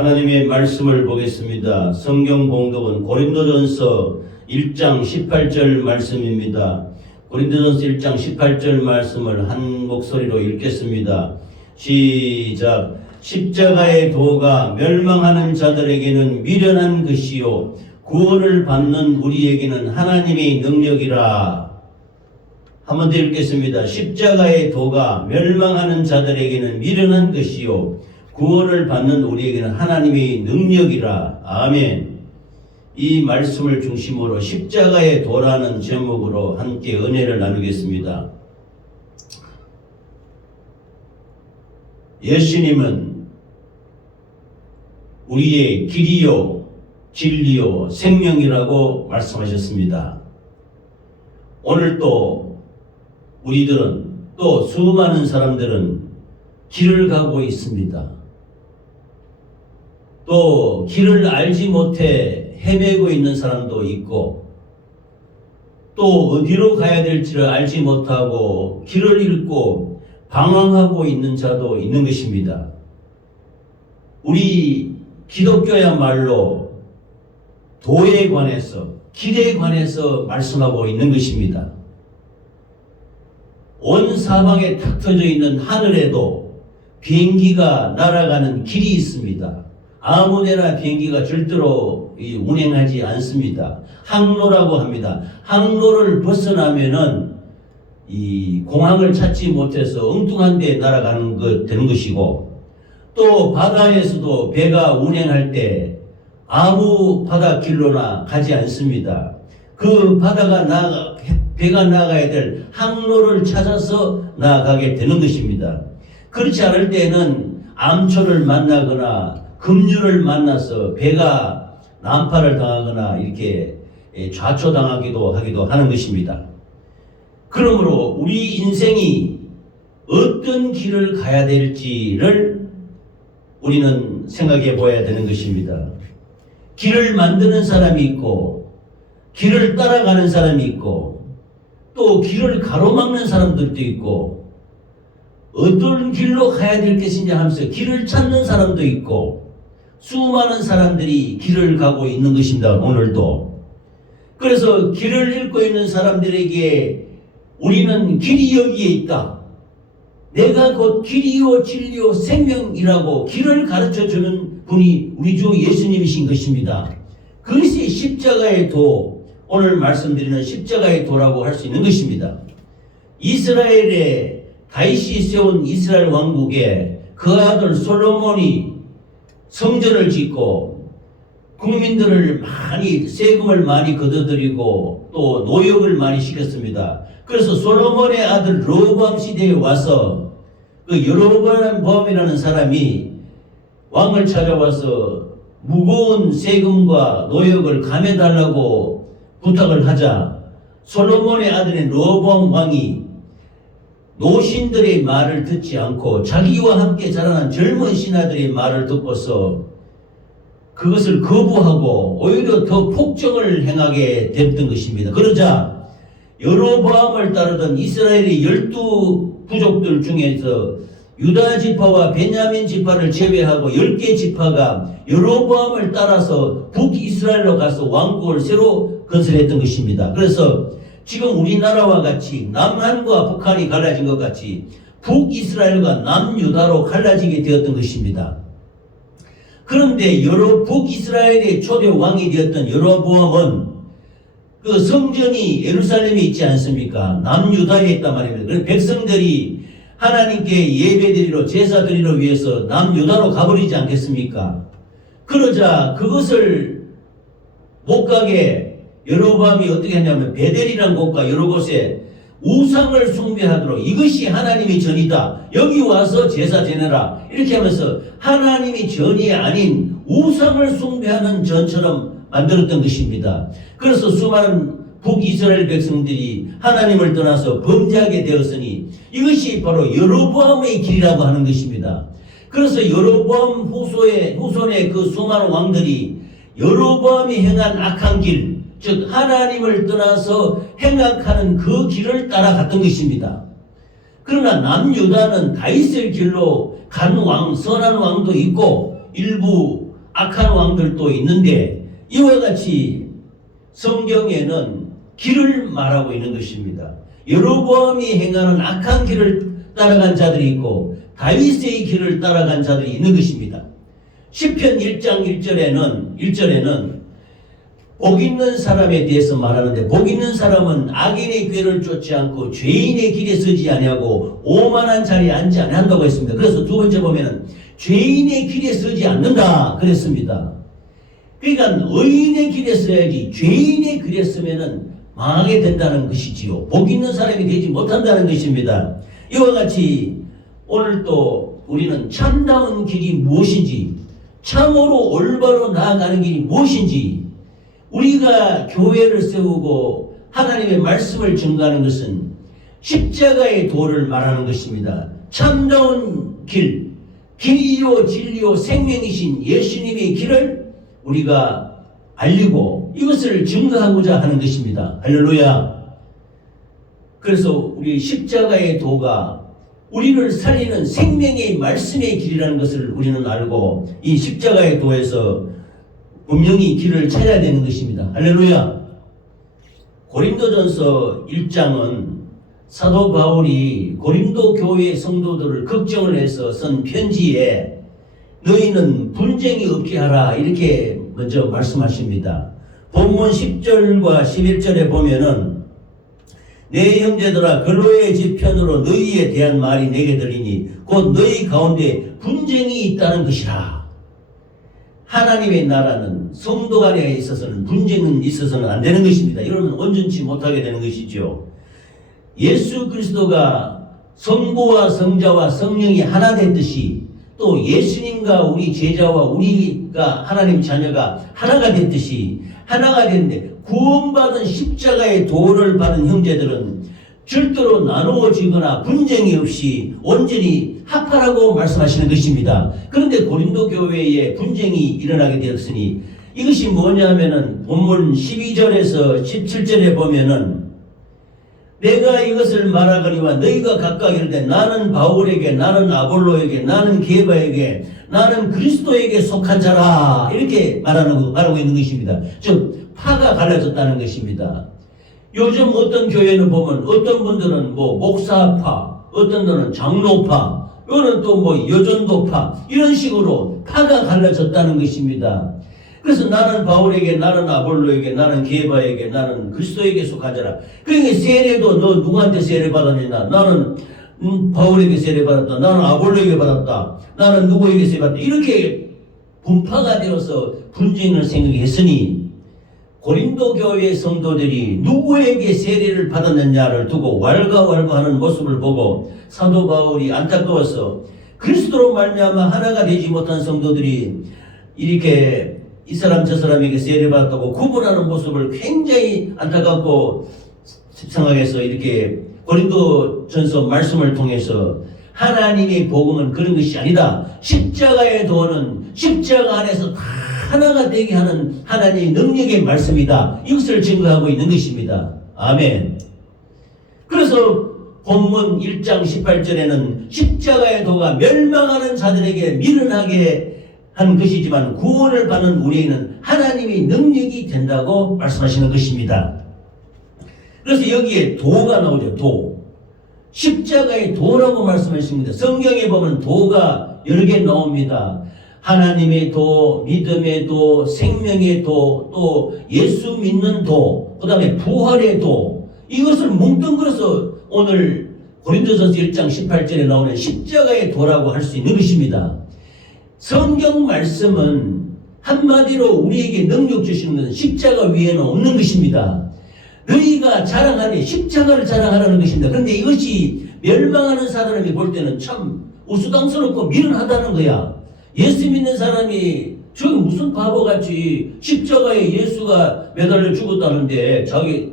하나님의 말씀을 보겠습니다. 성경 봉독은 고린도전서 1장 18절 말씀입니다. 고린도전서 1장 18절 말씀을 한 목소리로 읽겠습니다. 시작. 십자가의 도가 멸망하는 자들에게는 미련한 것이요 구원을 받는 우리에게는 하나님의 능력이라. 한 번 더 읽겠습니다. 십자가의 도가 멸망하는 자들에게는 미련한 것이요 구원을 받는 우리에게는 하나님의 능력이라. 아멘. 이 말씀을 중심으로 십자가의 도라는 제목으로 함께 은혜를 나누겠습니다. 예수님은 우리의 길이요 진리요 생명이라고 말씀하셨습니다. 오늘도 우리들은 또 수많은 사람들은 길을 가고 있습니다. 또 길을 알지 못해 헤매고 있는 사람도 있고 또 어디로 가야 될지를 알지 못하고 길을 잃고 방황하고 있는 자도 있는 것입니다. 우리 기독교야말로 도에 관해서 길에 관해서 말씀하고 있는 것입니다. 온 사방에 탁 터져 있는 하늘에도 비행기가 날아가는 길이 있습니다. 아무데나 비행기가 절대로 운행하지 않습니다. 항로라고 합니다. 항로를 벗어나면은 이 공항을 찾지 못해서 엉뚱한 데 날아가는 것 되는 것이고, 또 바다에서도 배가 운행할 때 아무 바닷길로나 가지 않습니다. 그 배가 나가야 될 항로를 찾아서 나아가게 되는 것입니다. 그렇지 않을 때는 암초를 만나거나 급류를 만나서 배가 난파를 당하거나 이렇게 좌초당하기도 하는 것입니다. 그러므로 우리 인생이 어떤 길을 가야 될지를 우리는 생각해 보아야 되는 것입니다. 길을 만드는 사람이 있고 길을 따라가는 사람이 있고 또 길을 가로막는 사람들도 있고 어떤 길로 가야 될 것이냐 하면서 길을 찾는 사람도 있고 수많은 사람들이 길을 가고 있는 것입니다. 오늘도. 그래서 길을 잃고 있는 사람들에게 우리는 길이 여기에 있다. 내가 곧 길이요 진리요 생명이라고 길을 가르쳐주는 분이 우리 주 예수님이신 것입니다. 그것이 십자가의 도, 오늘 말씀드리는 십자가의 도라고 할 수 있는 것입니다. 이스라엘의 다윗이 세운 이스라엘 왕국에 그 아들 솔로몬이 성전을 짓고 국민들을 세금을 많이 걷어들이고 또 노역을 많이 시켰습니다. 그래서 솔로몬의 아들 르호보암 시대에 와서 그 여로보암이라는 사람이 왕을 찾아와서 무거운 세금과 노역을 감해달라고 부탁을 하자 솔로몬의 아들인 르호보암 왕이 노신들의 말을 듣지 않고 자기와 함께 자라난 젊은 신하들의 말을 듣고서 그것을 거부하고 오히려 더 폭정을 행하게 됐던 것입니다. 그러자 여로보암을 따르던 이스라엘의 12부족들 중에서 유다 지파와 베냐민 지파를 제외하고 10개 지파가 여로보암을 따라서 북이스라엘로 가서 왕국을 새로 건설했던 것입니다. 그래서 지금 우리나라와 같이 남한과 북한이 갈라진 것 같이 북이스라엘과 남유다로 갈라지게 되었던 것입니다. 그런데 북이스라엘의 초대 왕이 되었던 여로보암은 그 성전이 예루살렘에 있지 않습니까? 남유다에 있단 말입니다. 그래서 백성들이 하나님께 예배드리러 제사드리러 위해서 남유다로 가버리지 않겠습니까? 그러자 그것을 못 가게 여로보암이 어떻게 했냐면 베델이라는 곳과 여러 곳에 우상을 숭배하도록 이것이 하나님의 전이다. 여기 와서 제사 지내라. 이렇게 하면서 하나님이 전이 아닌 우상을 숭배하는 전처럼 만들었던 것입니다. 그래서 수많은 북이스라엘 백성들이 하나님을 떠나서 범죄하게 되었으니 이것이 바로 여로보암의 길이라고 하는 것입니다. 그래서 여로보암 후손의 그 수많은 왕들이 여로보암이 행한 악한 길, 즉 하나님을 떠나서 행악하는 그 길을 따라갔던 것입니다. 그러나 남유다는 다윗의 길로 간 왕, 선한 왕도 있고 일부 악한 왕들도 있는데 이와 같이 성경에는 길을 말하고 있는 것입니다. 여로보암이 행하는 악한 길을 따라간 자들이 있고 다윗의 길을 따라간 자들이 있는 것입니다. 시편 1장 1절에는 복 있는 사람에 대해서 말하는데, 복 있는 사람은 악인의 꾀를 쫓지 않고 죄인의 길에 서지 아니하고 오만한 자리에 앉지 아니한다고 했습니다. 그래서 두 번째 보면은 죄인의 길에 서지 않는다 그랬습니다. 그러니까 의인의 길에 서야지 죄인의 길에 서면은 망하게 된다는 것이지요. 복 있는 사람이 되지 못한다는 것입니다. 이와 같이 오늘 또 우리는 참다운 길이 무엇인지, 참으로 올바로 나아가는 길이 무엇인지, 우리가 교회를 세우고 하나님의 말씀을 전가하는 것은 십자가의 도를 말하는 것입니다. 참다운 길, 길이요 진리요 생명이신 예수님의 길을 우리가 알리고 이것을 증거하고자 하는 것입니다. 할렐루야. 그래서 우리 십자가의 도가 우리를 살리는 생명의 말씀의 길이라는 것을 우리는 알고 이 십자가의 도에서 분명히 길을 찾아야 되는 것입니다. 할렐루야. 고린도전서 1장은 사도 바울이 고린도 교회 성도들을 걱정을 해서 쓴 편지에 너희는 분쟁이 없게 하라 이렇게 먼저 말씀하십니다. 본문 10절과 11절에 보면은 내 형제들아 근로의 지편으로 너희에 대한 말이 내게 들리니 곧 너희 가운데 분쟁이 있다는 것이라. 하나님의 나라는 성도 간에 있어서는 분쟁은 있어서는 안 되는 것입니다. 이러면 온전치 못하게 되는 것이죠. 예수 그리스도가 성부와 성자와 성령이 하나 됐듯이 또 예수님과 우리 제자와 우리가 하나님 자녀가 하나가 됐듯이 하나가 됐는데 구원받은 십자가의 도를 받은 형제들은 절대로 나누어지거나 분쟁이 없이 온전히 합하라고 말씀하시는 것입니다. 그런데 고린도 교회에 분쟁이 일어나게 되었으니 이것이 뭐냐면은 본문 12절에서 17절에 보면은 내가 이것을 말하거니와 너희가 각각 이르되 나는 바울에게 나는 아볼로에게 나는 게바에게 나는 그리스도에게 속한 자라 이렇게 말하고 있는 것입니다. 즉 파가 갈라졌다는 것입니다. 요즘 어떤 교회는 보면 어떤 분들은 뭐 목사파, 어떤 분들은 장로파, 이거는 또 뭐 여전도파 이런 식으로 파가 갈라졌다는 것입니다. 그래서 나는 바울에게 나는 아볼로에게 나는 게바에게 나는 그리스도에게 속한 자라. 그러니까 세례도 너 누구한테 세례 받았느냐? 나는 바울에게 세례 받았다. 나는 아볼로에게 받았다. 나는 누구에게 세례 받았다. 이렇게 분파가 되어서 분쟁을 생겼으니 고린도 교회 성도들이 누구에게 세례를 받았느냐를 두고 왈가왈부하는 모습을 보고 사도 바울이 안타까워서 그리스도로 말미암아 하나가 되지 못한 성도들이 이렇게 이 사람 저 사람에게 세례 받았다고 구분하는 모습을 굉장히 안타깝고 상황에서 이렇게 고린도전서 말씀을 통해서 하나님의 복음은 그런 것이 아니다. 십자가의 도는 십자가 안에서 다 하나가 되게 하는 하나님의 능력의 말씀이다. 이것을 증거하고 있는 것입니다. 아멘. 그래서 본문 1장 18절에는 십자가의 도가 멸망하는 자들에게 미련하게 한 것이지만 구원을 받는 우리에게는 하나님의 능력이 된다고 말씀하시는 것입니다. 그래서 여기에 도가 나오죠. 도. 십자가의 도라고 말씀하십니다. 성경에 보면 도가 여러 개 나옵니다. 하나님의 도, 믿음의 도, 생명의 도, 또 예수 믿는 도, 그 다음에 부활의 도. 이것을 뭉뚱그려서 오늘 고린도전서 1장 18절에 나오는 십자가의 도라고 할 수 있는 것입니다. 성경 말씀은 한마디로 우리에게 능력 주시는 것은 십자가 위에는 없는 것입니다. 너희가 자랑하니 십자가를 자랑하라는 것입니다. 그런데 이것이 멸망하는 사람이 볼 때는 참 우스꽝스럽고 미련하다는 거야. 예수 믿는 사람이 저기 무슨 바보같이 십자가에 예수가 매달려 죽었다는데 자기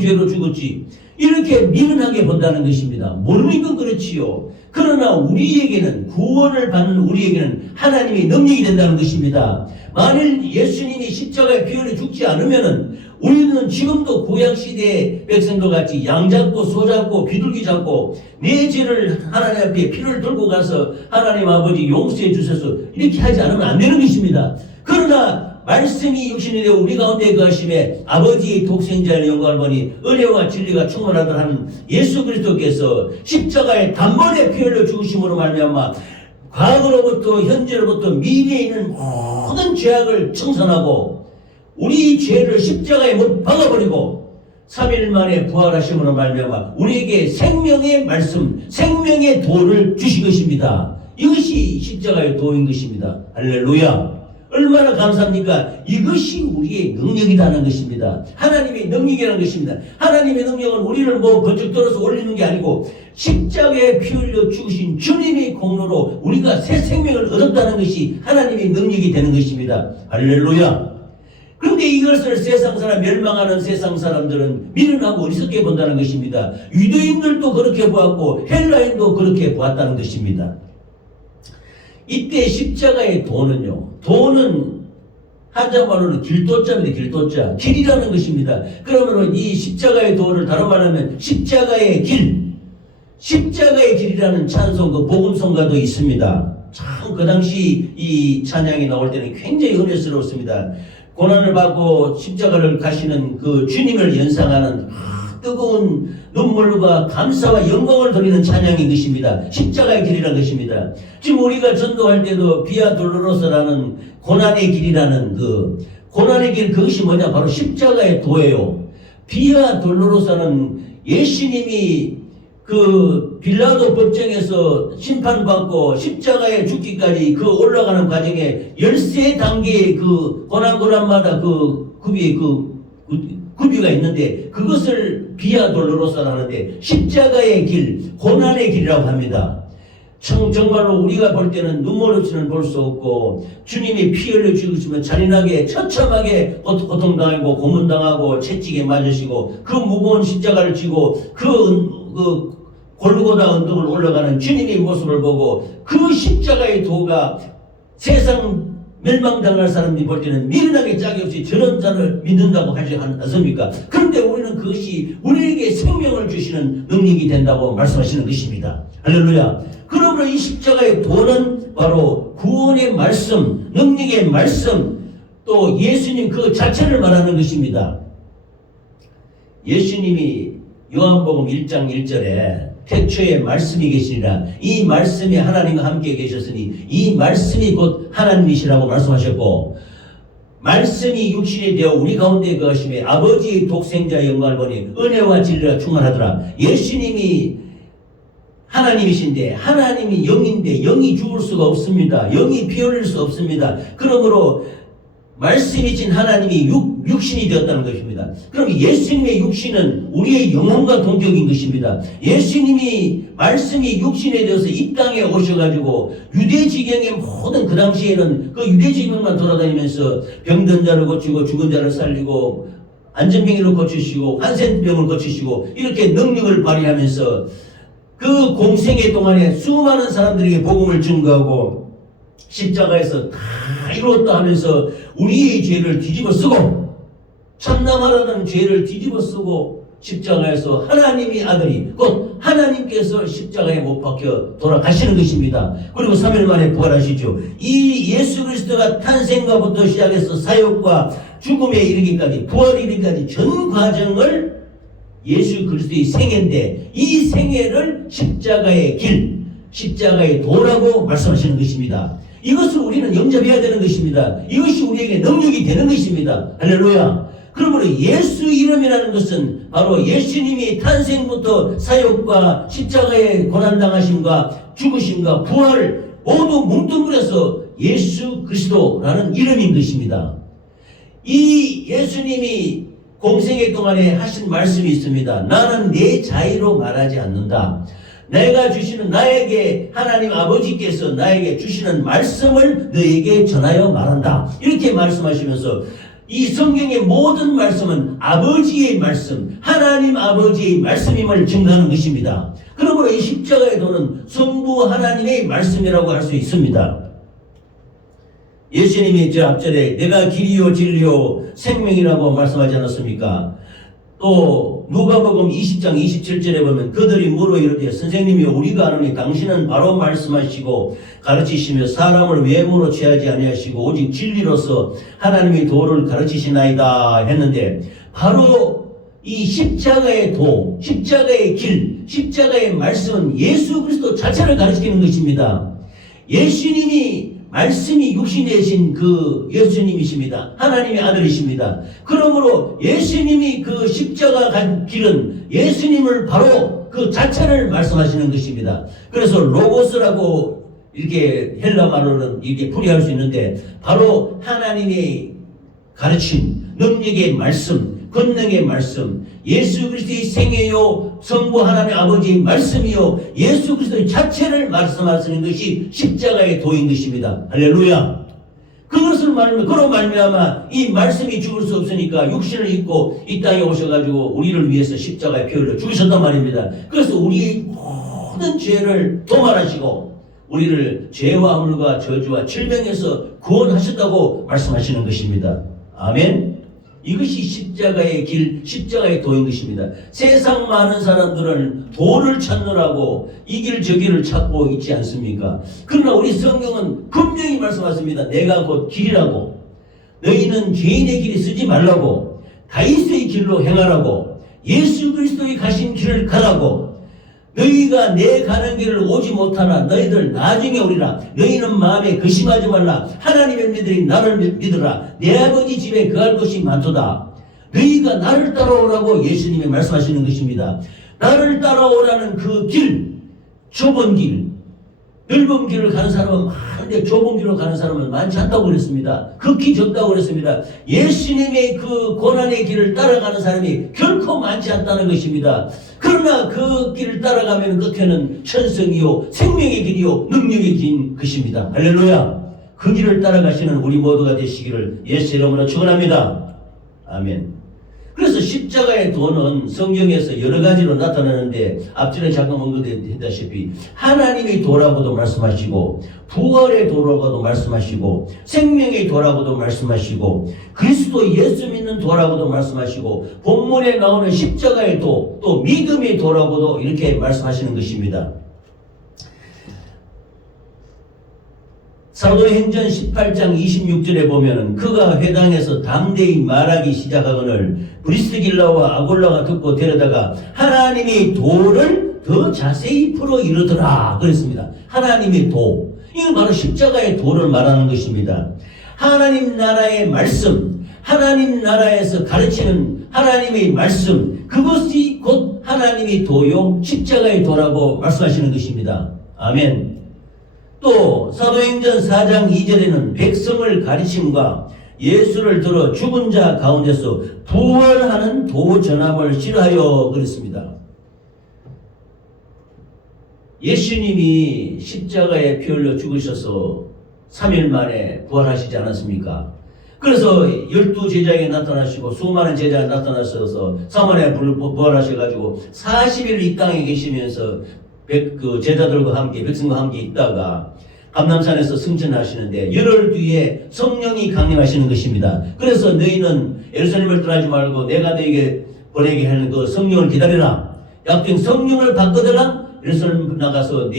죄로 죽었지. 이렇게 미련하게 본다는 것입니다. 모르는 건 그렇지요. 그러나 우리에게는, 구원을 받는 우리에게는 하나님의 능력이 된다는 것입니다. 만일 예수님이 십자가에 피 흘려 죽지 않으면은 우리는 지금도 구약시대의 백성들 같이 양 잡고 소 잡고 비둘기 잡고 내 죄를 하나님 앞에 피를 들고 가서 하나님 아버지 용서해 주셔서 이렇게 하지 않으면 안 되는 것입니다. 그러나 말씀이 육신이 되어 우리 가운데 거하심에 아버지의 독생자의 영광을 보니 은혜와 진리가 충만하도록 하는 예수 그리스도께서 십자가에 단번에 피 흘려 죽으심으로 말미암아 과거로부터 현재로부터 미래에 있는 모든 죄악을 청산하고 우리 죄를 십자가에 못 박아버리고 3일 만에 부활하심으로 말미암아 우리에게 생명의 말씀, 생명의 도를 주신 것입니다. 이것이 십자가의 도인 것입니다. 할렐루야. 얼마나 감사합니까? 이것이 우리의 능력이라는 것입니다. 하나님의 능력이라는 것입니다. 하나님의 능력은 우리를 뭐 번쩍 들어서 올리는 게 아니고 십자가에 피 흘려 죽으신 주님의 공로로 우리가 새 생명을 얻었다는 것이 하나님의 능력이 되는 것입니다. 할렐루야. 그런데 이것을 세상 사람, 멸망하는 세상 사람들은 미련하고 어리석게 본다는 것입니다. 유대인들도 그렇게 보았고 헬라인도 그렇게 보았다는 것입니다. 이때 십자가의 도는요, 도는 한자말로는 길도자입니다. 길도자. 길이라는 것입니다. 그러면 이 십자가의 도를 다른 말하면 십자가의 길, 십자가의 길이라는 찬송, 그 복음성가도 있습니다. 참 그 당시 이 찬양이 나올 때는 굉장히 은혜스러웠습니다. 고난을 받고 십자가를 가시는 그 주님을 연상하는 뜨거운 눈물과 감사와 영광을 드리는 찬양인 것입니다. 십자가의 길이라는 것입니다. 지금 우리가 전도할 때도 비아 돌로로서라는 고난의 길이라는 그 고난의 길, 그것이 뭐냐? 바로 십자가의 도예요. 비아 돌로로서는 예수님이 그 빌라도 법정에서 심판받고 십자가에 죽기까지 그 올라가는 과정에 13단계의 그 고난마다 그 급유가 있는데 그것을 비아 돌로로서 하는데 십자가의 길, 고난의 길이라고 합니다. 정말로 우리가 볼 때는 눈물 없이는 볼 수 없고 주님이 피 흘려 죽으시면 잔인하게 처참하게 고통당하고 고문당하고 채찍에 맞으시고 그 무거운 십자가를 지고 그 골고다 언덕을 올라가는 주님의 모습을 보고 그 십자가의 도가 세상 멸망당할 사람들이 볼 때는 미련하게 짝이 없이 저런 자를 믿는다고 하지 않습니까? 그런데 우리는 그것이 우리에게 생명을 주시는 능력이 된다고 말씀하시는 것입니다. 할렐루야. 그러므로 이 십자가의 도는 바로 구원의 말씀, 능력의 말씀, 또 예수님 그 자체를 말하는 것입니다. 예수님이 요한복음 1장 1절에 태초에 말씀이 계시니라 이 말씀이 하나님과 함께 계셨으니 이 말씀이 곧 하나님이시라고 말씀하셨고 말씀이 육신이 되어 우리 가운데 거하심에 아버지의 독생자 영광을 보니 은혜와 진리가 충만하더라. 예수님이 하나님이신데 하나님이 영인데 영이 죽을 수가 없습니다. 영이 피 흘릴 수 없습니다. 그러므로 말씀이신 하나님이 육신이 되었다는 것입니다. 그럼 예수님의 육신은 우리의 영혼과 동격인 것입니다. 예수님이 말씀이 육신이 되어서 이 땅에 오셔가지고 유대지경의 모든 그 당시에는 그 유대지경만 돌아다니면서 병든 자를 고치고 죽은 자를 살리고 안전병이를 고치시고 환센병을 고치시고 이렇게 능력을 발휘하면서 그 공생애 동안에 수많은 사람들에게 복음을 증거하고 십자가에서 다 이루었다 하면서 우리의 죄를 뒤집어 쓰고 참남하라는 죄를 뒤집어 쓰고 십자가에서 하나님의 아들이 곧 하나님께서 십자가에 못 박혀 돌아가시는 것입니다. 그리고 3일 만에 부활하시죠. 이 예수 그리스도가 탄생과부터 시작해서 사역과 죽음에 이르기까지 부활에 이르기까지 전 과정을 예수 그리스도의 생애인데 이 생애를 십자가의 길, 십자가의 도라고 말씀하시는 것입니다. 이것을 우리는 영접해야 되는 것입니다. 이것이 우리에게 능력이 되는 것입니다. 할렐루야. 그러므로 예수 이름이라는 것은 바로 예수님이 탄생부터 사역과 십자가의 고난당하심과 죽으심과 부활을 모두 뭉뚱그려서 예수 그리스도라는 이름인 것입니다. 이 예수님이 공생애 동안에 하신 말씀이 있습니다. 나는 내 자의로 말하지 않는다. 내가 주시는 나에게 하나님 아버지께서 나에게 주시는 말씀을 너에게 전하여 말한다. 이렇게 말씀하시면서 이 성경의 모든 말씀은 아버지의 말씀, 하나님 아버지의 말씀임을 증거하는 것입니다. 그러므로 이 십자가의 도는 성부 하나님의 말씀이라고 할 수 있습니다. 예수님이 저 앞절에 내가 길이요 진리요 생명이라고 말씀하지 않았습니까? 또 누가복음 20장 27절에 보면 그들이 물어 이르되 선생님이 우리가 아노니 당신은 바로 말씀하시고 가르치시며 사람을 외모로 취하지 아니하시고 오직 진리로서 하나님의 도를 가르치시나이다 했는데, 바로 이 십자가의 도, 십자가의 길, 십자가의 말씀은 예수 그리스도 자체를 가르치는 것입니다. 예수님이 말씀이 육신이 되신 그 예수님이십니다. 하나님의 아들이십니다. 그러므로 예수님이 그 십자가 간 길은 예수님을 바로 그 자체를 말씀하시는 것입니다. 그래서 로고스라고 이렇게 헬라 말로는 이렇게 풀이할 수 있는데, 바로 하나님의 가르침, 능력의 말씀, 권능의 말씀, 예수 그리스도의 생애요 성부 하나님 아버지의 말씀이요 예수 그리스도의 자체를 말씀하시는 것이 십자가의 도인 것입니다. 할렐루야. 그것을 그로 말미암아 이 말씀이 죽을 수 없으니까 육신을 입고 이 땅에 오셔가지고 우리를 위해서 십자가에 피 흘려 죽으셨단 말입니다. 그래서 우리의 모든 죄를 도말하시고 우리를 죄와 물과 저주와 질병에서 구원하셨다고 말씀하시는 것입니다. 아멘. 이것이 십자가의 길, 십자가의 도인 것입니다. 세상 많은 사람들은 도를 찾느라고 이 길 저 길을 찾고 있지 않습니까? 그러나 우리 성경은 분명히 말씀하십니다. 내가 곧 길이라고, 너희는 개인의 길에 쓰지 말라고, 다윗의 길로 행하라고, 예수 그리스도의 가신 길을 가라고, 너희가 내 가는 길을 오지 못하나 너희들 나중에 오리라. 너희는 마음에 근심하지 말라. 하나님을 믿으리 나를 믿으라. 내 아버지 집에 거할 것이 많도다. 너희가 나를 따라오라고 예수님이 말씀하시는 것입니다. 나를 따라오라는 그 길, 좁은 길, 넓은 길을 가는 사람은 많은데 좁은 길로 가는 사람은 많지 않다고 그랬습니다. 극히 적다고 그랬습니다. 예수님의 그 고난의 길을 따라가는 사람이 결코 많지 않다는 것입니다. 그러나 그 길을 따라가면 끝에는 천성이요 생명의 길이요 능력의 긴 것입니다. 할렐루야. 그 길을 따라가시는 우리 모두가 되시기를 예수 이름으로 축원합니다. 아멘. 그래서 십자가의 도는 성경에서 여러 가지로 나타나는데, 앞전에 잠깐 언급했다시피 하나님의 도라고도 말씀하시고, 부활의 도라고도 말씀하시고, 생명의 도라고도 말씀하시고, 그리스도 예수 믿는 도라고도 말씀하시고, 본문에 나오는 십자가의 도, 또 믿음의 도라고도 이렇게 말씀하시는 것입니다. 사도행전 18장 26절에 보면 그가 회당에서 담대히 말하기 시작하거늘 브리스길라와 아골라가 듣고 데려다가 하나님의 도를 더 자세히 풀어 이르더라 그랬습니다. 하나님의 도, 이건 바로 십자가의 도를 말하는 것입니다. 하나님 나라의 말씀, 하나님 나라에서 가르치는 하나님의 말씀, 그것이 곧 하나님의 도요 십자가의 도라고 말씀하시는 것입니다. 아멘. 또 사도행전 4장 2절에는 백성을 가르침과 예수를 들어 죽은 자 가운데서 부활하는 도 전함을 싫어하여 그랬습니다. 예수님이 십자가에 피 흘려 죽으셔서 3일 만에 부활하시지 않았습니까? 그래서 12제자에게 나타나시고 수많은 제자가 나타나셔서 3일에 부활하셔가지고 40일 이 땅에 계시면서 그 제자들과 함께 백성과 함께 있다가 감람산에서 승천하시는데 열흘 뒤에 성령이 강림하시는 것입니다. 그래서 너희는 예루살렘을 떠나지 말고 내가 너에게 보내게 하는 그 성령을 기다려라. 약정 성령을 받거들라 예루살렘 나가서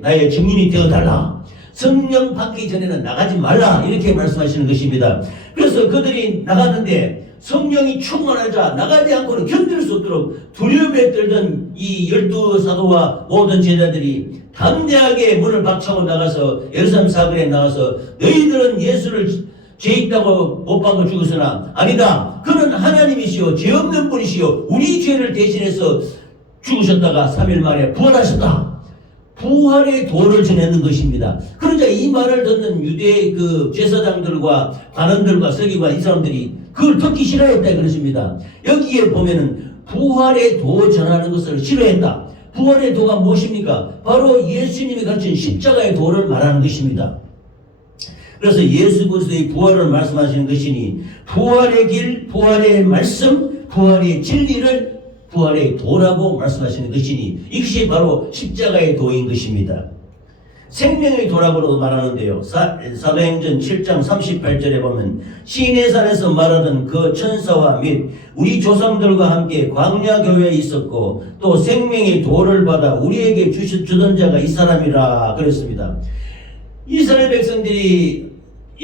나의 증인이 되어달라. 성령 받기 전에는 나가지 말라. 이렇게 말씀하시는 것입니다. 그래서 그들이 나갔는데 성령이 충만하자 나가지 않고는 견딜 수 없도록 두려움에 떨던 이 12사도와 모든 제자들이 담대하게 문을 박차고 나가서 예루살렘 사거리에 나가서 너희들은 예수를 죄 있다고 못 박아 죽었으나 아니다. 그는 하나님이시오 죄 없는 분이시오 우리 죄를 대신해서 죽으셨다가 3일 만에 부활하셨다. 부활의 도를 전했는 것입니다. 그러자 이 말을 듣는 유대의 그 제사장들과 관원들과 서기관 이 사람들이 그걸 듣기 싫어했다 그러십니다. 여기에 보면은 부활의 도 전하는 것을 싫어했다. 부활의 도가 무엇입니까? 바로 예수님이 가르친 십자가의 도를 말하는 것입니다. 그래서 예수 그리스도의 부활을 말씀하시는 것이니 부활의 길, 부활의 말씀, 부활의 진리를 부활의 도라고 말씀하시는 것이니 이것이 바로 십자가의 도인 것입니다. 생명의 도라고도 말하는데요. 사도행전 7장 38절에 보면 시내산에서 말하던 그 천사와 및 우리 조상들과 함께 광야 교회에 있었고 또 생명의 도를 받아 우리에게 주던 자가 이 사람이라 그랬습니다. 이스라엘 백성들이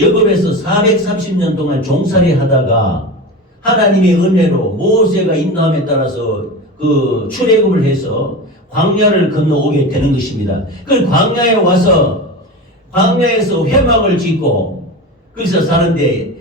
애굽에서 430년 동안 종살이 하다가 하나님의 은혜로 모세가 인도함에 따라서 그 출애굽을 해서 광야를 건너오게 되는 것입니다. 그 광야에 와서 광야에서 회막을 짓고 거기서 사는데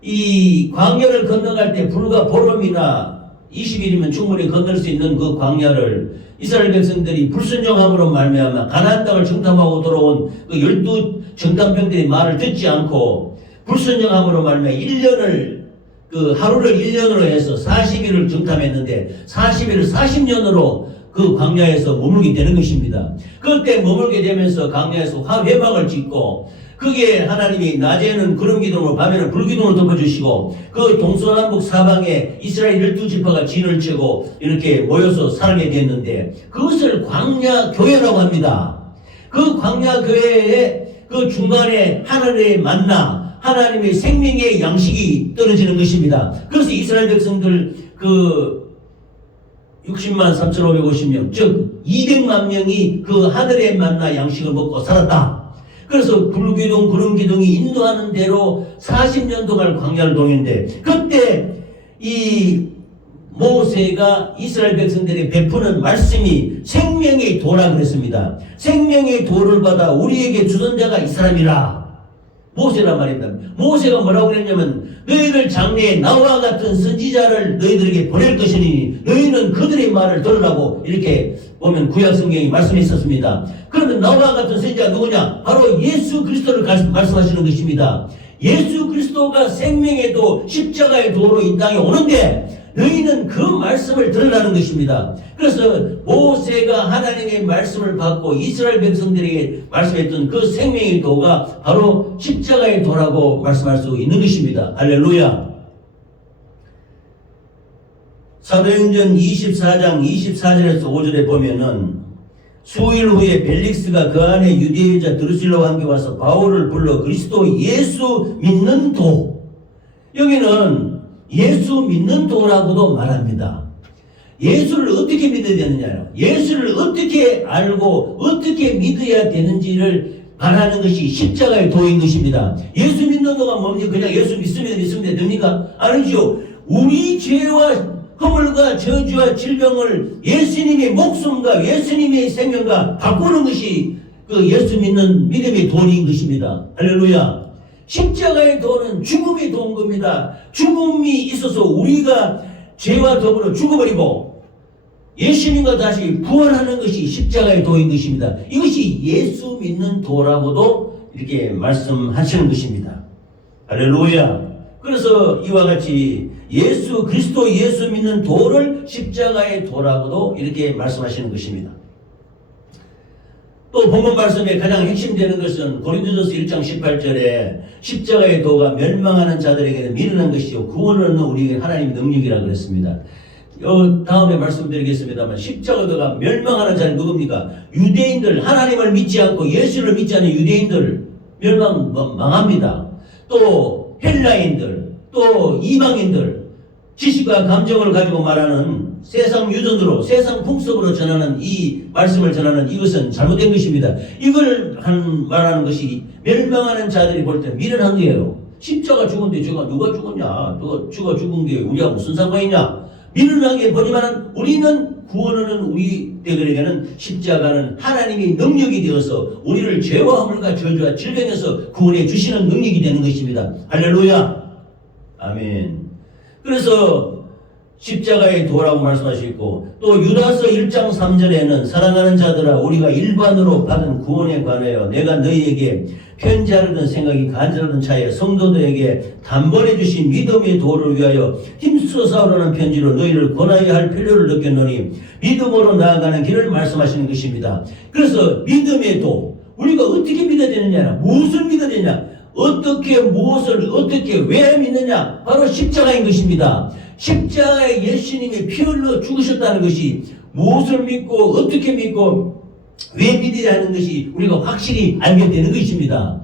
이 광야를 건너갈 때 불과 보름이나 20일이면 충분히 건널 수 있는 그 광야를 이스라엘 백성들이 불순종함으로 말미암아 가나안 땅을 정탐하고 돌아온 그 12 정탐병들의 말을 듣지 않고 불순종함으로 말미암아 1년을 그 하루를 1년으로 해서 40일을 정탐했는데 40일을 40년으로 그 광야에서 머물게 되는 것입니다. 그때 머물게 되면서 광야에서 회막을 짓고 그게 하나님이 낮에는 구름 기둥으로 밤에는 불 기둥으로 덮어주시고 그 동서남북 사방에 이스라엘 12지파가 진을 치고 이렇게 모여서 살게 됐는데 그것을 광야 교회라고 합니다. 그 광야 교회의 그 중간에 하늘의 만나 하나님의 생명의 양식이 떨어지는 것입니다. 그래서 이스라엘 백성들 그 60만 3,550명, 즉 200만 명이 그 하늘의 만나 양식을 먹고 살았다. 그래서 불기둥, 구름기둥이 인도하는 대로 40년 동안 광야를 동인데 그때 이 모세가 이스라엘 백성들에게 베푸는 말씀이 생명의 도라 그랬습니다. 생명의 도를 받아 우리에게 주던 자가 이 사람이라. 모세란 말입니다. 모세가 뭐라고 그랬냐면 너희들 장래에 나와 같은 선지자를 너희들에게 보낼 것이니 너희는 그들의 말을 들으라고 이렇게 보면 구약 성경이 말씀했었습니다. 그러면 나와 같은 선지자가 누구냐? 바로 예수 그리스도를 말씀하시는 것입니다. 예수 그리스도가 생명의 도, 십자가의 도로 이 땅에 오는데 너희는 그 말씀을 들으라는 것입니다. 그래서 모세가 하나님의 말씀을 받고 이스라엘 백성들에게 말씀했던 그 생명의 도가 바로 십자가의 도라고 말씀할 수 있는 것입니다. 할렐루야. 사도행전 24장 24절에서 5절에 보면은 수일 후에 벨릭스가 그 안에 유대인자 드루실라와 함께 와서 바울을 불러 그리스도 예수 믿는 도, 여기는 예수 믿는 도라고도 말합니다. 예수를 어떻게 믿어야 되느냐요? 예수를 어떻게 알고 어떻게 믿어야 되는지를 말하는 것이 십자가의 도인 것입니다. 예수 믿는 도가 뭡니까? 그냥 예수 믿으면 됩니까? 아니죠. 우리 죄와 허물과 저주와 질병을 예수님의 목숨과 예수님의 생명과 바꾸는 것이 그 예수 믿는 믿음의 도인 것입니다. 할렐루야. 십자가의 도는 죽음의 도인 겁니다. 죽음이 있어서 우리가 죄와 더불어 죽어버리고 예수님과 다시 부활하는 것이 십자가의 도인 것입니다. 이것이 예수 믿는 도라고도 이렇게 말씀하시는 것입니다. 할렐루야. 그래서 이와 같이 예수 그리스도 예수 믿는 도를 십자가의 도라고도 이렇게 말씀하시는 것입니다. 또 본문 말씀에 가장 핵심되는 것은 고린도전서 1장 18절에 십자가의 도가 멸망하는 자들에게는 미련한 것이요 구원을 얻는 우리에게 하나님의 능력이라고 그랬습니다. 다음에 말씀드리겠습니다만 십자가의 도가 멸망하는 자는 누굽니까? 유대인들, 하나님을 믿지 않고 예수를 믿지 않는 유대인들 망합니다. 또 헬라인들, 또 이방인들, 지식과 감정을 가지고 말하는 세상 유전으로 세상 풍습으로 전하는 이 말씀을 전하는 이것은 잘못된 것입니다. 이걸 말하는 것이 멸망하는 자들이 볼 때 미련한 거예요. 십자가 죽은데 저가 누가 죽었냐? 저가 죽은 게 우리가 무슨 상관이냐? 미련하게 보지만 우리는 구원하는 우리들에게는 십자가는 하나님의 능력이 되어서 우리를 죄와 허물과 저주와 질병에서 구원해 주시는 능력이 되는 것입니다. 할렐루야. 아멘. 그래서 십자가의 도라고 말씀하시고 또 유다서 1장 3절에는 사랑하는 자들아 우리가 일반으로 받은 구원에 관하여 내가 너희에게 편지하려던 생각이 간절하던 차에 성도들에게 단번에 주신 믿음의 도를 위하여 힘써 싸우라는 편지로 너희를 권하여야 할 필요를 느꼈노니 믿음으로 나아가는 길을 말씀하시는 것입니다. 그래서 믿음의 도, 우리가 어떻게 믿어야 되느냐, 무엇을 믿어야 되느냐, 어떻게 무엇을 어떻게 왜 믿느냐? 바로 십자가인 것입니다. 십자가에 예수님이 피 흘러 죽으셨다는 것이 무엇을 믿고 어떻게 믿고 왜 믿으려 하는 것이 우리가 확실히 알게 되는 것입니다.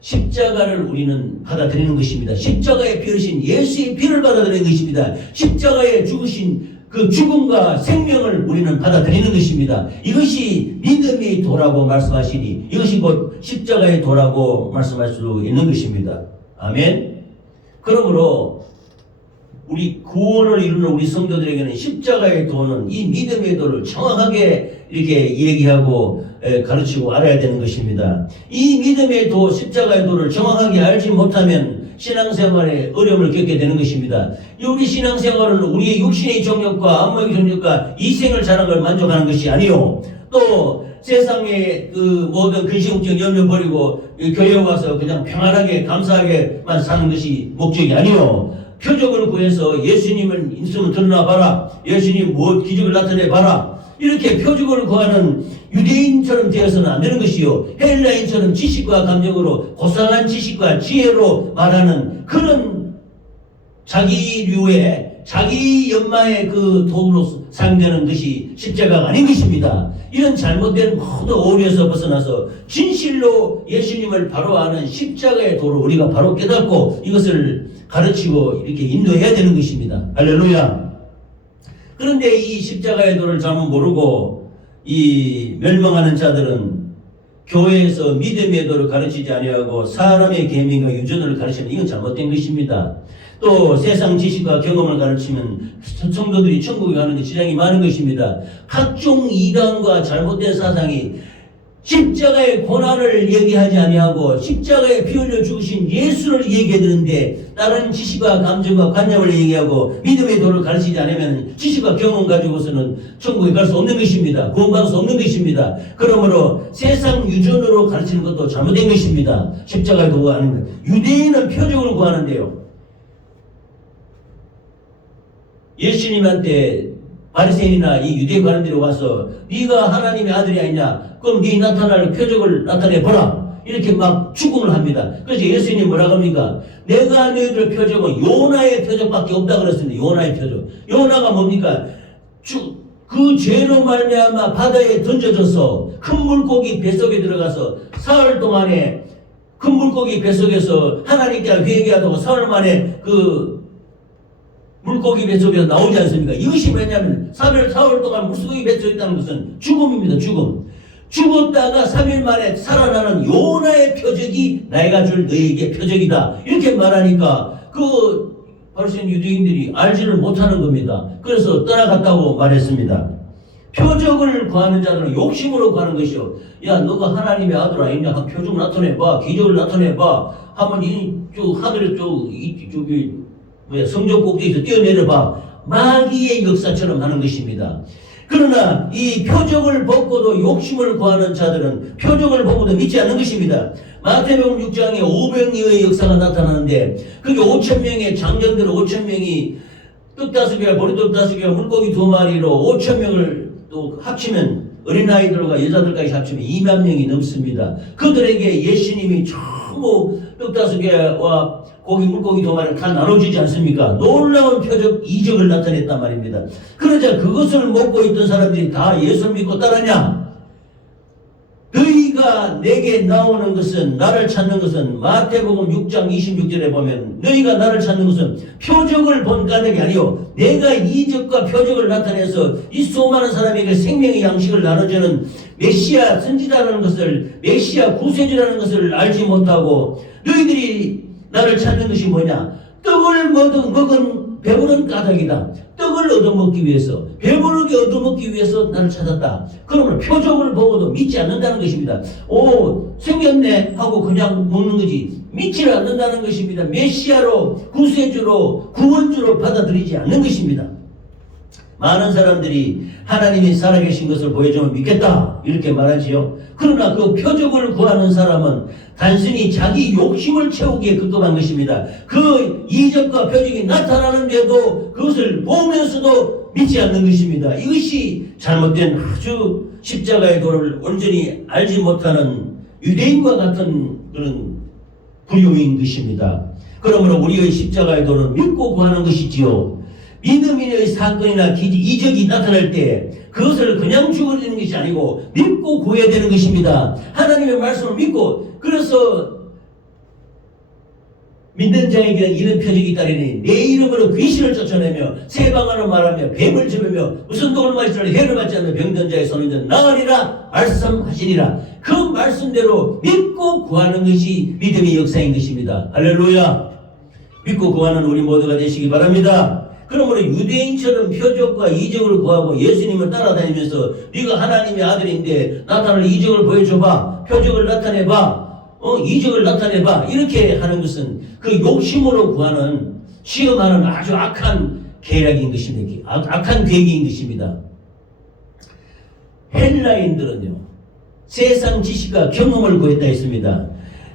십자가를 우리는 받아들이는 것입니다. 십자가에 피 흘리신 예수의 피를 받아들이는 것입니다. 십자가에 죽으신 그 죽음과 생명을 우리는 받아들이는 것입니다. 이것이 믿음의 도라고 말씀하시니 이것이 곧 십자가의 도라고 말씀할 수 있는 것입니다. 아멘. 그러므로 우리 구원을 이루는 우리 성도들에게는 십자가의 도는 이 믿음의 도를 정확하게 이렇게 얘기하고 가르치고 알아야 되는 것입니다. 이 믿음의 도, 십자가의 도를 정확하게 알지 못하면 신앙생활에 어려움을 겪게 되는 것입니다. 우리 신앙생활은 우리의 육신의 정욕과 안목의 정욕과 이생을 자랑걸 만족하는 것이 아니요. 또 세상의 그 모든 근시국적 염려 버리고 교회에 와서 그냥 평안하게 감사하게만 사는 것이 목적이 아니요. 표적을 구해서 예수님을 있으면 드러나 봐라. 예수님 무엇 기적을 나타내 봐라. 이렇게 표적을 구하는 유대인처럼 되어서는 안 되는 것이요. 헬라인처럼 지식과 감정으로 고상한 지식과 지혜로 말하는 그런 자기류의 자기 연마의 그 도구로 사용되는 것이 십자가가 아닌 것입니다. 이런 잘못된 모든 오류에서 벗어나서 진실로 예수님을 바로 아는 십자가의 도를 우리가 바로 깨닫고 이것을 가르치고 이렇게 인도해야 되는 것입니다. 할렐루야. 그런데 이 십자가의 도를 잘못 모르고 이 멸망하는 자들은 교회에서 믿음의 도를 가르치지 아니하고 사람의 계명과 유전을 가르치는 이건 잘못된 것입니다. 또 세상 지식과 경험을 가르치면 성도들이 천국에 가는 데 지장이 많은 것입니다. 각종 이단과 잘못된 사상이 십자가의 고난을 얘기하지 아니하고 십자가에 피 흘려 죽으신 예수를 얘기해 드는데 다른 지식과 감정과 관념을 얘기하고 믿음의 도를 가르치지 않으면 지식과 경험 가지고서는 천국에 갈 수 없는 것입니다. 구원받을 수 없는 것입니다. 그러므로 세상 유전으로 가르치는 것도 잘못된 것입니다. 십자가의 도가 아닙니다. 유대인은 표적을 구하는데요. 예수님한테 바리새인이나 이 유대 관원들이 와서 네가 하나님의 아들이 아니냐? 그럼 네 나타날 표적을 나타내보라. 이렇게 막 추궁을 합니다. 그래서 예수님이 뭐라고 합니까? 내가 너희들 표적은 요나의 표적밖에 없다 그랬습니다. 요나의 표적. 요나가 뭡니까? 그 죄로 말미암아 바다에 던져져서 큰 물고기 뱃속에 들어가서 사흘 동안에 큰 물고기 뱃속에서 하나님께 회개하다고 사흘 만에 그 물고기 뱃속에서 나오지 않습니까? 이것이 뭐냐면 4일 동안 물고기 뱃속에 있다는 것은 죽음입니다. 죽음. 죽었다가 3일 만에 살아나는 요나의 표적이 내가 줄 너에게 표적이다. 이렇게 말하니까 그 바리새인 유대인들이 알지를 못하는 겁니다. 그래서 떠나갔다고 말했습니다. 표적을 구하는 자들은 욕심으로 구하는 것이요. 야, 너가 하나님의 아들 아니냐? 한 표적 나타내봐. 기적을 나타내봐. 한번 하늘에 저기 성전 꼭대기에서 뛰어내려봐. 마귀의 역사처럼 하는 것입니다. 그러나 이 표적을 벗고도 욕심을 구하는 자들은 표적을 보고도 믿지 않는 것입니다. 마태복음 6장에 500여의 역사가 나타나는데 그게 5,000명의 장정들 5,000명이 떡 5개와 보리떡 5개와 물고기 2마리로 5,000명을 또 합치면 어린아이들과 여자들까지 합치면 2만 명이 넘습니다. 그들에게 예수님이 전부 떡 5개와 물고기 2마리를 다 나눠주지 않습니까? 놀라운 표적 이적을 나타냈단 말입니다. 그러자 그것을 먹고 있던 사람들이 다 예수를 믿고 따랐냐? 너희가 내게 나오는 것은 나를 찾는 것은 마태복음 6장 26절에 보면 너희가 나를 찾는 것은 표적을 본 까닭이 아니요 내가 이적과 표적을 나타내서 이 수많은 사람에게 생명의 양식을 나눠주는 메시아 선지자라는 것을 메시아 구세주라는 것을 알지 못하고 너희들이 나를 찾는 것이 뭐냐? 떡을 먹은 배부른 까닭이다. 떡을 얻어먹기 위해서 배부르게 얻어먹기 위해서 나를 찾았다. 그러면 표적을 보고도 믿지 않는다는 것입니다. 오 생겼네 하고 그냥 먹는 거지 믿지를 않는다는 것입니다. 메시아로 구세주로 구원주로 받아들이지 않는 것입니다. 많은 사람들이 하나님이 살아계신 것을 보여주면 믿겠다 이렇게 말하지요. 그러나 그 표적을 구하는 사람은 단순히 자기 욕심을 채우기에 급급한 것입니다. 그 이적과 표적이 나타나는데도 그것을 보면서도 믿지 않는 것입니다. 이것이 잘못된 아주 십자가의 도를 온전히 알지 못하는 유대인과 같은 그런 부요인 것입니다. 그러므로 우리의 십자가의 도는 믿고 구하는 것이지요. 믿음인의 사건이나 이적이 나타날 때 그것을 그냥 죽어지는 것이 아니고 믿고 구해야 되는 것입니다. 하나님의 말씀을 믿고, 그래서 믿는 자에게는 이런 표적이 있다니 내 이름으로 귀신을 쫓아내며 새 방언을 말하며 뱀을 잡으며 무슨 독을 마시더라도 해를 받지 않는 병든 자의 손을 나으리라 말씀하시니라. 그 말씀대로 믿고 구하는 것이 믿음의 역사인 것입니다. 할렐루야. 믿고 구하는 우리 모두가 되시기 바랍니다. 그러므로 유대인처럼 표적과 이적을 구하고 예수님을 따라다니면서 네가 하나님의 아들인데 나타날 이적을 보여줘봐, 표적을 나타내봐, 이적을 나타내봐, 이렇게 하는 것은 그 욕심으로 구하는, 시험하는 아주 악한 계략인 것입니다. 악한 계획인 것입니다. 헬라인들은요, 세상 지식과 경험을 구했다 했습니다.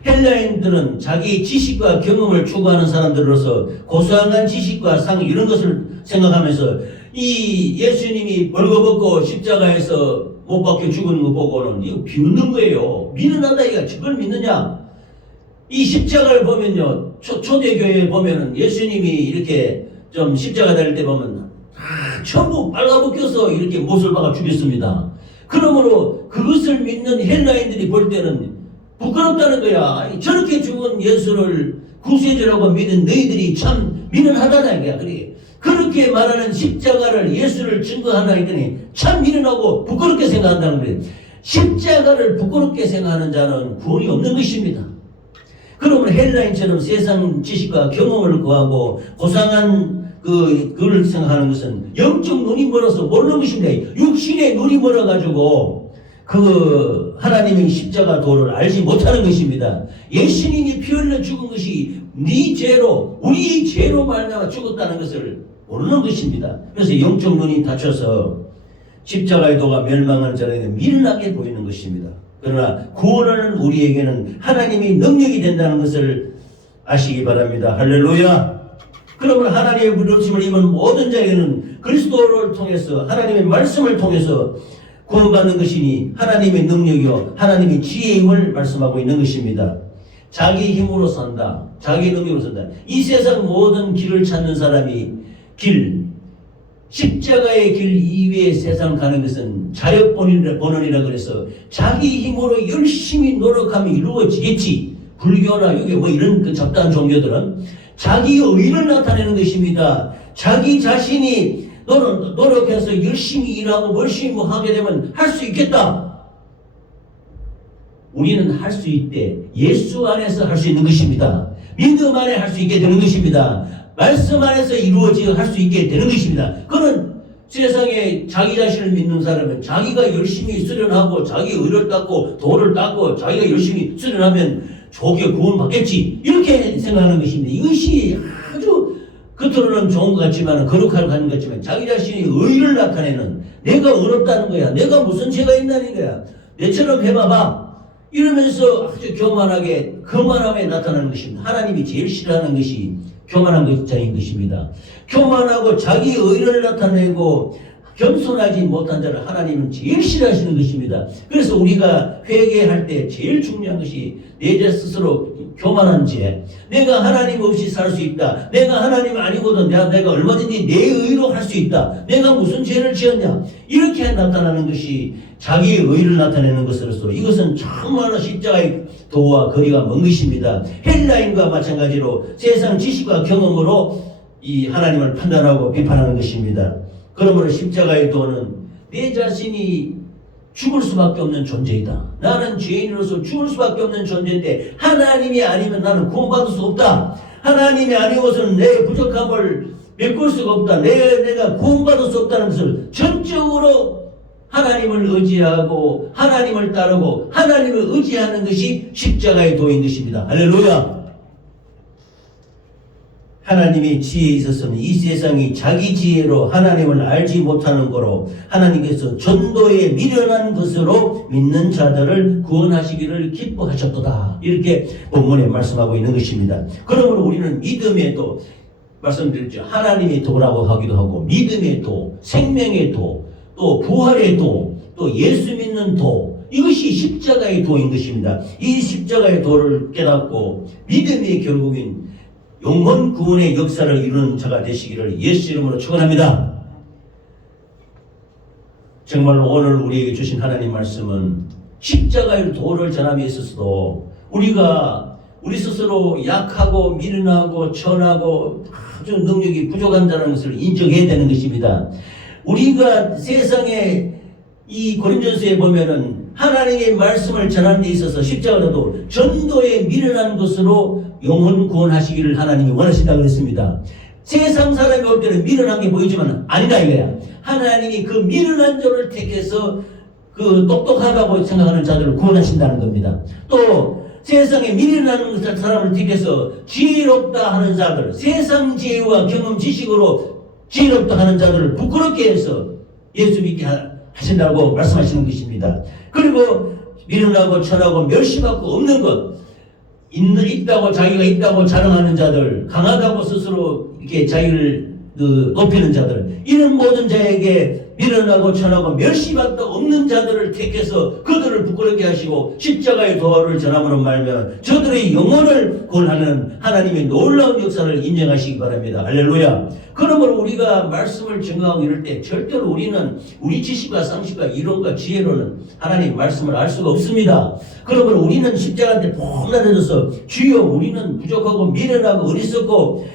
헬라인들은 자기 지식과 경험을 추구하는 사람들로서 고상한 지식과 상 이런 것을 생각하면서 이 예수님이 벌거벗고 십자가에서 못 박혀 죽은 거 보고는 이거 비웃는 거예요. 믿는다 이가 저걸 믿느냐? 이 십자가를 보면요, 초대교회에 보면은 예수님이 이렇게 좀 십자가 달릴 때 보면 전부 빨가벗겨서 이렇게 못을 박아 죽였습니다. 그러므로 그것을 믿는 헬라인들이 볼 때는 부끄럽다는 거야. 저렇게 죽은 예수를 구세주라고 믿은 너희들이 참 미련하다나 이거야. 그래. 그렇게 말하는 십자가를, 예수를 증거하나 했더니 참 미련하고 부끄럽게 생각한다는 거예요. 십자가를 부끄럽게 생각하는 자는 구원이 없는 것입니다. 그러면 헬라인처럼 세상 지식과 경험을 구하고 고상한 그걸 생각하는 것은 영적 눈이 멀어서 모르는 것입니다. 육신의 눈이 멀어가지고 그 하나님의 십자가 도를 알지 못하는 것입니다. 예수님이 피 흘려 죽은 것이 네 죄로, 우리의 죄로 말미암아 죽었다는 것을 모르는 것입니다. 그래서 영적 눈이 닫혀서 십자가의 도가 멸망하는 자에게 미련하게 보이는 것입니다. 그러나 구원하는 우리에게는 하나님의 능력이 된다는 것을 아시기 바랍니다. 할렐루야. 그러면 하나님의 부르심을 입은 모든 자에게는 그리스도를 통해서, 하나님의 말씀을 통해서 구원받는 것이니 하나님의 능력이요 하나님의 지혜임을 말씀하고 있는 것입니다. 자기 힘으로 산다, 자기 능력으로 산다. 이 세상 모든 길을 찾는 사람이 십자가의 길 이외의 세상 가는 것은 자력본원이라 그래서 자기 힘으로 열심히 노력하면 이루어지겠지. 불교나 여기 뭐 이런 그 잡다한 종교들은 자기 의를 나타내는 것입니다. 자기 자신이 노력해서 열심히 일하고 열심히 뭐 하게 되면 할 수 있겠다. 우리는 할 수 있대. 예수 안에서 할 수 있는 것입니다. 믿음 안에 할 수 있게 되는 것입니다. 말씀 안에서 이루어지게 할 수 있게 되는 것입니다. 그는 세상에 자기 자신을 믿는 사람은 자기가 열심히 수련하고 자기 의를 닦고 도를 닦고 자기가 열심히 수련하면 좋게 구원받겠지, 이렇게 생각하는 것입니다. 이것이 아주 겉으로는 좋은 것 같지만, 거룩하게 하는 것 같지만 자기 자신이 의를 나타내는, 내가 의롭다는 거야, 내가 무슨 죄가 있다는 거야, 내처럼 해봐봐, 이러면서 아주 교만하게, 거만함에 나타나는 것입니다. 하나님이 제일 싫어하는 것이 교만한 자인 것입니다. 교만하고 자기 의를 나타내고 겸손하지 못한 자를 하나님은 제일 싫어하시는 것입니다. 그래서 우리가 회개할 때 제일 중요한 것이 내 자 스스로 교만한 죄, 내가 하나님 없이 살 수 있다, 내가 하나님 아니고도 내가 얼마든지 내 의로 할 수 있다, 내가 무슨 죄를 지었냐, 이렇게 나타나는 것이 자기의 의를 나타내는 것으로서 이것은 정말로 십자가의 도와 거리가 먼 것입니다. 헬라인과 마찬가지로 세상 지식과 경험으로 이 하나님을 판단하고 비판하는 것입니다. 그러므로 십자가의 도는 내 자신이 죽을 수밖에 없는 존재이다. 나는 죄인으로서 죽을 수밖에 없는 존재인데 하나님이 아니면 나는 구원받을 수 없다. 하나님이 아니고서는 내 부족함을 메꿀 수가 없다. 내가 구원받을 수 없다는 것을 전적으로 하나님을 의지하고 하나님을 따르고 하나님을 의지하는 것이 십자가의 도인 것입니다. 할렐루야. 하나님의 지혜에 있었으면 이 세상이 자기 지혜로 하나님을 알지 못하는 거로 하나님께서 전도에 미련한 것으로 믿는 자들을 구원하시기를 기뻐하셨도다. 이렇게 본문에 말씀하고 있는 것입니다. 그러므로 우리는 믿음의 도, 말씀드렸죠. 하나님의 도라고 하기도 하고 믿음의 도, 생명의 도, 또 부활의 도, 또 예수 믿는 도, 이것이 십자가의 도인 것입니다. 이 십자가의 도를 깨닫고 믿음이 결국인 영혼 구원의 역사를 이루는 자가 되시기를 예수 이름으로 축원합니다. 정말 오늘 우리에게 주신 하나님 말씀은 십자가의 도를 전함에 있어서도 우리가 우리 스스로 약하고 미련하고 천하고 아주 능력이 부족한다는 것을 인정해야 되는 것입니다. 우리가 세상에 이 고린도서에 보면은 하나님의 말씀을 전하는 데 있어서 십자가라도 전도에 미련한 것으로 영혼 구원하시기를 하나님이 원하신다고 그랬습니다. 세상 사람이 올 때는 미련한 게 보이지만 아니다 이거야. 하나님이 그 미련한 자를 택해서 그 똑똑하다고 생각하는 자들을 구원하신다는 겁니다. 또 세상에 미련한 사람을 택해서 지혜롭다 하는 자들, 세상 지혜와 경험 지식으로 지혜롭다 하는 자들을 부끄럽게 해서 예수 믿게 하신다고 말씀하시는 것입니다. 그리고 미련하고 천하고 멸시받고 없는 것, 있다고 자기가 있다고 자랑하는 자들, 강하다고 스스로 이렇게 자기를 높이는 자들, 이런 모든 자에게 미련하고 천하고 멸시받다 없는 자들을 택해서 그들을 부끄럽게 하시고 십자가의 도를 전함으로 말하면 저들의 영혼을 구원하는 하나님의 놀라운 역사를 인정하시기 바랍니다. 할렐루야. 그러므로 우리가 말씀을 증거하고 이럴 때 절대로 우리는 우리 지식과 상식과 이론과 지혜로는 하나님 말씀을 알 수가 없습니다. 그러므로 우리는 십자가한테 폭날해져서 주여 우리는 부족하고 미련하고 어리석고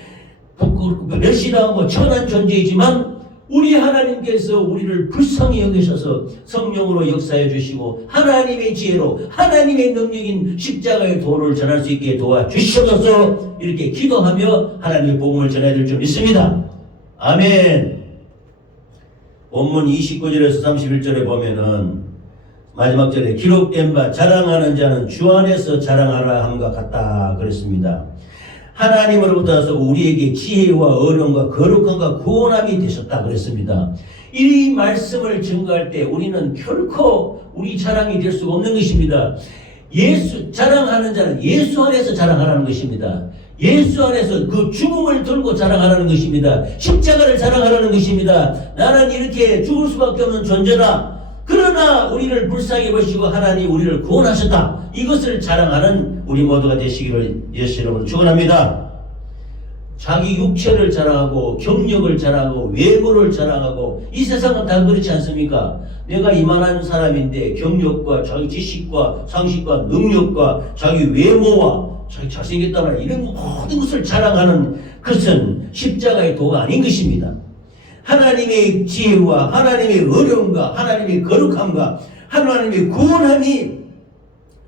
멸시당하고 천한 존재이지만 우리 하나님께서 우리를 불쌍히 여기셔서 성령으로 역사해 주시고 하나님의 지혜로 하나님의 능력인 십자가의 도를 전할 수 있게 도와주시옵소서. 이렇게 기도하며 하나님의 복음을 전해야 될 줄 믿습니다. 아멘. 본문 29절에서 31절에 보면은 마지막 절에 기록된 바 자랑하는 자는 주 안에서 자랑하라 함과 같다 그랬습니다. 하나님으로부터 와서 우리에게 지혜와 어려움과 거룩함과 구원함이 되셨다 그랬습니다. 이 말씀을 증거할 때 우리는 결코 우리 자랑이 될 수가 없는 것입니다. 자랑하는 자는 예수 안에서 자랑하라는 것입니다. 예수 안에서 그 죽음을 들고 자랑하라는 것입니다. 십자가를 자랑하라는 것입니다. 나는 이렇게 죽을 수밖에 없는 존재다. 그러나 우리를 불쌍히 보시고 하나님 우리를 구원하셨다. 이것을 자랑하는 우리 모두가 되시기를 예수 이름으로 축원합니다. 자기 육체를 자랑하고 경력을 자랑하고 외모를 자랑하고 이 세상은 다 그렇지 않습니까? 내가 이만한 사람인데 경력과 자기 지식과 상식과 능력과 자기 외모와 자기 잘생겼다 말이야. 이런 모든 것을 자랑하는 것은 십자가의 도가 아닌 것입니다. 하나님의 지혜와 하나님의 어려움과 하나님의 거룩함과 하나님의 구원함이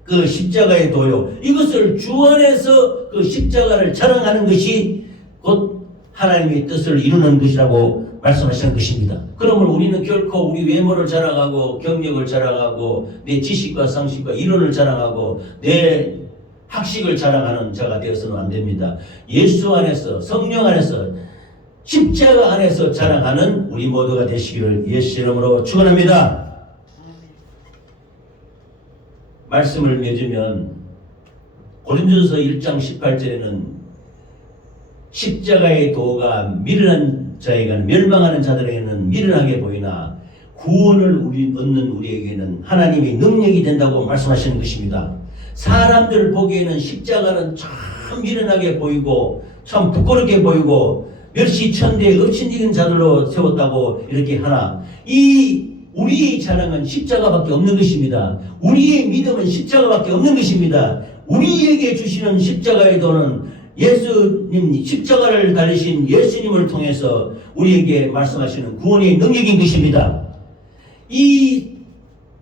그 십자가의 도요. 이것을 주 안에서 그 십자가를 자랑하는 것이 곧 하나님의 뜻을 이루는 것이라고 말씀하시는 것입니다. 그러면 우리는 결코 우리 외모를 자랑하고 경력을 자랑하고 내 지식과 상식과 이론을 자랑하고 내 학식을 자랑하는 자가 되어서는 안 됩니다. 예수 안에서 성령 안에서 십자가 안에서 자랑하는 우리 모두가 되시기를 예수 이름으로 축원합니다. 말씀을 맺으면 고린도서 1장 18절에는 십자가의 도가 미련한 자에게는 멸망하는 자들에게는 미련하게 보이나 구원을 얻는 우리에게는 하나님의 능력이 된다고 말씀하시는 것입니다. 사람들 보기에는 십자가는 참 미련하게 보이고 참 부끄럽게 보이고 멸시천대에 엎친지는 자들로 세웠다고 이렇게 하나 우리의 자랑은 십자가밖에 없는 것입니다. 우리의 믿음은 십자가밖에 없는 것입니다. 우리에게 주시는 십자가의 도는 예수님 십자가를 달리신 예수님을 통해서 우리에게 말씀하시는 구원의 능력인 것입니다. 이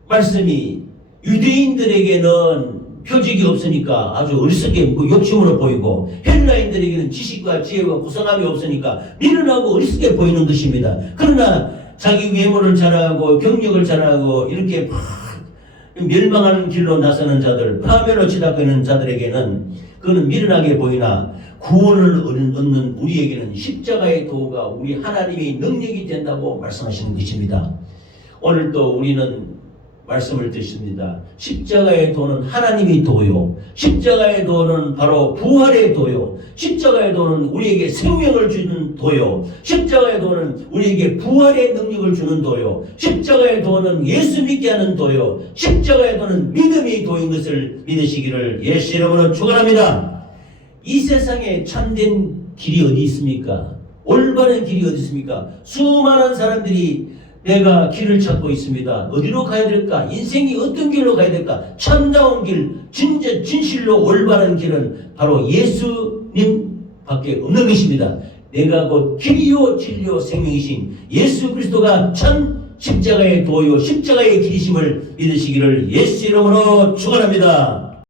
말씀이 유대인들에게는 표적이 없으니까 아주 어리석게 욕심으로 보이고 헬라인들에게는 지식과 지혜와 구성함이 없으니까 미련하고 어리석게 보이는 것입니다. 그러나 자기 외모를 자랑하고 경력을 자랑하고 이렇게 멸망하는 길로 나서는 자들, 파멸로 치닫는 자들에게는 그는 미련하게 보이나 구원을 얻는 우리에게는 십자가의 도가 우리 하나님의 능력이 된다고 말씀하시는 것입니다. 오늘도 우리는 말씀을 드십니다. 십자가의 도는 하나님의 도요. 십자가의 도는 바로 부활의 도요. 십자가의 도는 우리에게 생명을 주는 도요. 십자가의 도는 우리에게 부활의 능력을 주는 도요. 십자가의 도는 예수 믿게 하는 도요. 십자가의 도는 믿음의 도인 것을 믿으시기를 예수 이름으로 축원합니다. 이 세상에 참된 길이 어디 있습니까? 올바른 길이 어디 있습니까? 수많은 사람들이 내가 길을 찾고 있습니다. 어디로 가야 될까? 인생이 어떤 길로 가야 될까? 참다운 길, 진실로 올바른 길은 바로 예수님 밖에 없는 것입니다. 내가 곧 길이요 진리요 생명이신 예수 그리스도가 참 십자가의 도요 십자가의 길이심을 믿으시기를 예수 이름으로 축원합니다.